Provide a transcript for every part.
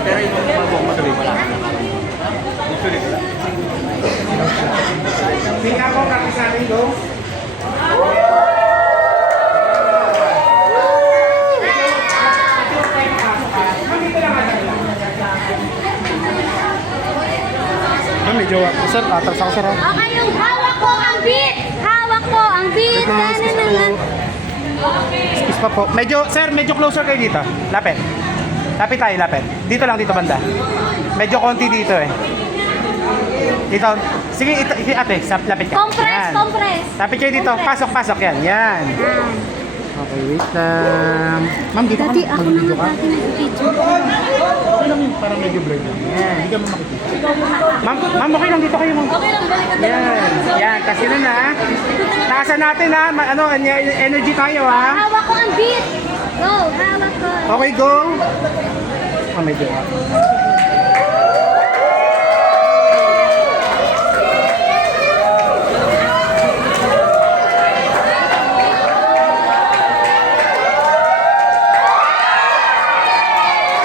Pero yung mga matuloy pala. Tingnan ko kami sa atin do. Medyo sir, atras ako sir. Okay, yung hawak ko ang beat. Hawak ko ang beat. Excuse pa po. Medyo, sir, medyo closer kayo dito. Lapit. Lapit tayo, lapit. Dito lang, dito banda. Medyo konti dito eh. Dito. Sige, ate, lapit ka. Compress, Yan. compress. Lapit kayo dito. Pasok, pasok. Yan, yan. Okay, wait lang. Ma'am, dito ka. Dati ako Mag-video naman ka. dati nag-video. Okay lang yung parang medyo blurred lang. Yan, hindi ka mo makikita. Ma'am, okay lang dito kayo, ma'am. Okay lang, balik ka Yan, yan. Kasi nun ha. Taasan natin ha. Ano, energy tayo ha. Hawak ko ang beat. Go, hawak ko. Okay, go. Oh, medyo.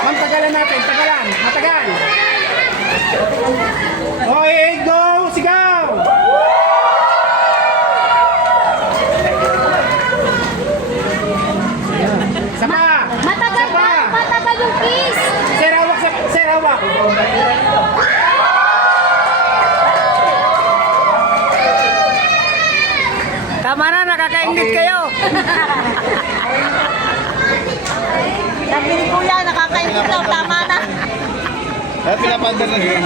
Ma'am, tagalan natin. Tagalan. Matagal. Okay, go. Sigaw. Isa pa. Matagal Isa pa. ba? Matagal yung kiss. Sir, hawak. Sir, hawak. Tama na, nakakaingit kayo. Sabi ni Kuya, nakakaingit daw, tama na. Pinapandar na yun.